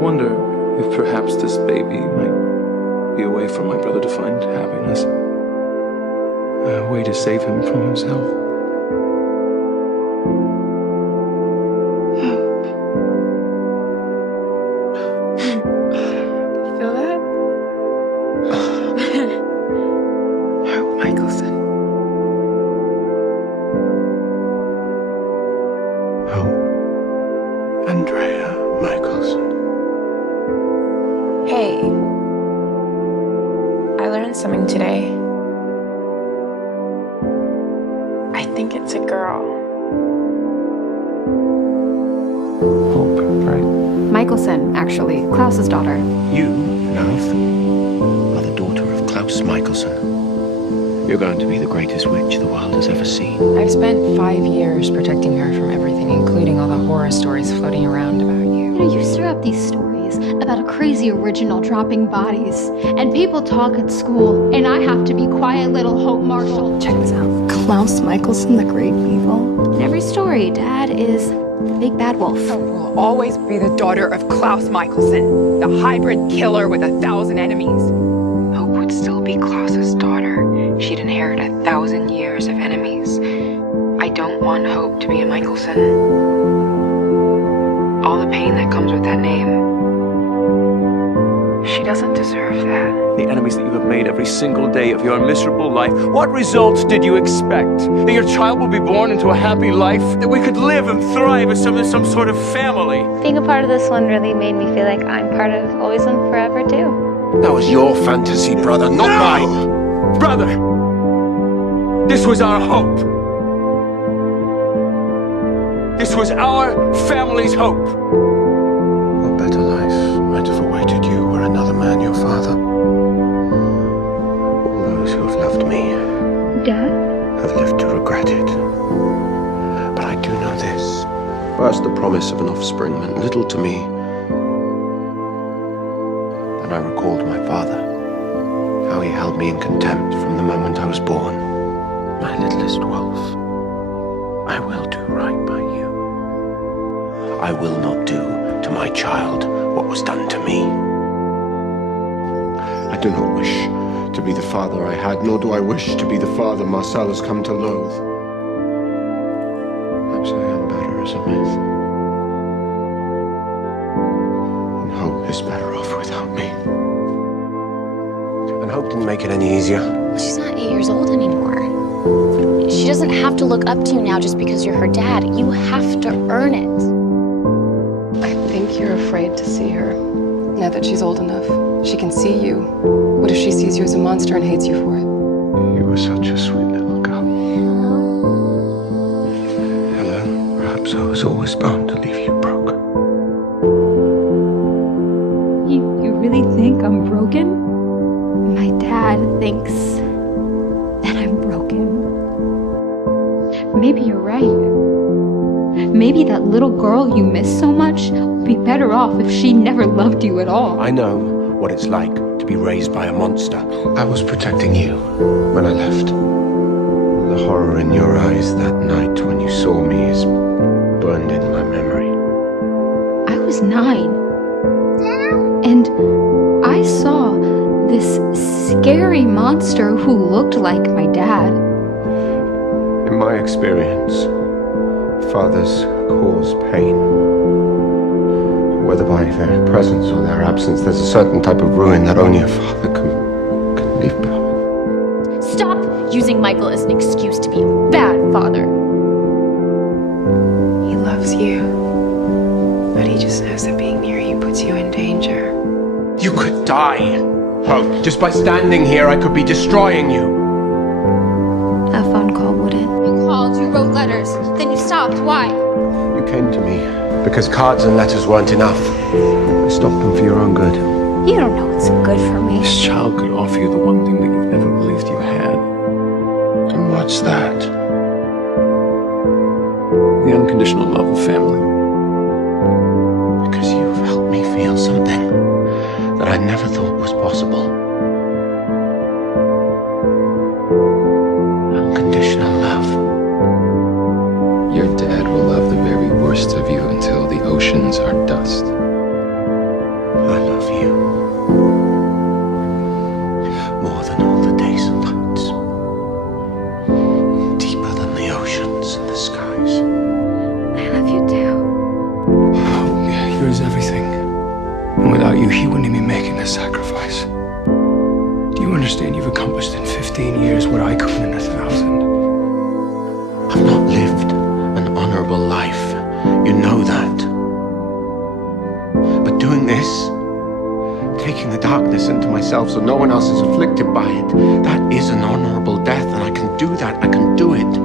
wonder if perhaps this baby might be a way for my brother to find happiness. A way to save him from himself. Feel that? Hope Michelson. Hope Andrea Michelson. Hey. I learned something today. I think it's a girl. Hope, right? Michelson, actually. Klaus's daughter. You, love, are the daughter of Klaus Michelson. You're going to be the greatest witch the world has ever seen. I've spent 5 years protecting her from everything, including all the horror stories floating around about you. You know, you stir up these stories about a crazy original dropping bodies, and people talk at school, and I have to be quiet little Hope Marshall. Check this out. Klaus Michelson, the great evil. In every story, Dad is the big bad wolf. Will always be the daughter of Klaus Michelson, the hybrid killer with 1,000 enemies. Hope would still be Klaus's daughter. She'd inherit 1,000 years of enemies. I don't want Hope to be a Michelson. All the pain that comes with that name. She doesn't deserve that. The enemies that you have made every single day of your miserable life. What results did you expect? That your child will be born into a happy life? That we could live and thrive as some sort of family? Being a part of this one really made me feel like I'm part of Always and Forever too. That was your fantasy, brother, not mine. Brother, this was our hope. This was our family's hope. What better life might have awaited you were another man your father? All those who have loved me Dad? have lived to regret it. But I do know this. First, the promise of an offspring meant little to me. Then I recalled my father, how he held me in contempt from the moment I was born. My littlest wolf, I will do right by you. I will not do to my child what was done to me. I do not wish to be the father I had, nor do I wish to be the father Marcel has come to loathe. Perhaps I am better as a myth. And Hope is better off without me. And Hope didn't make it any easier. She's not 8 years old anymore. She doesn't have to look up to you now just because you're her dad. You have to earn it. I think you're afraid to see her. Now that she's old enough, she can see you. What if she sees you as a monster and hates you for it? You were such a sweet little girl. Hello. Perhaps I was always bound to leave you broke. You really think I'm broken? My dad thinks that I'm broken. Maybe you're right. Maybe that little girl you miss so much would be better off if she never loved you at all. I know what it's like to be raised by a monster. I was protecting you when I left. The horror in your eyes that night when you saw me is burned in my memory. I was 9. And I saw this scary monster who looked like my dad. In my experience, fathers cause pain. Whether by their presence or their absence, there's a certain type of ruin that only a father can leave behind. Stop using Michael as an excuse to be a bad father. He loves you, but he just knows that being near you puts you in danger. You could die, Hope. Just by standing here, I could be destroying you. A phone call wouldn't. You called, you wrote letters, then you stopped. Why? You came to me because cards and letters weren't enough. I stopped them for your own good. You don't know what's good for me. This child could offer you the one thing that you've never believed you had. And what's that? The unconditional love of family. Because you've helped me feel something that I never thought was possible. Unconditional love. Your dad will love the very worst of you until the oceans are dust. is everything. And without you, he wouldn't be making this sacrifice. Do you understand you've accomplished in 15 years what I couldn't in 1,000? I've not lived an honorable life. You know that. But doing this, taking the darkness into myself so no one else is afflicted by it, that is an honorable death, and I can do that. I can do it.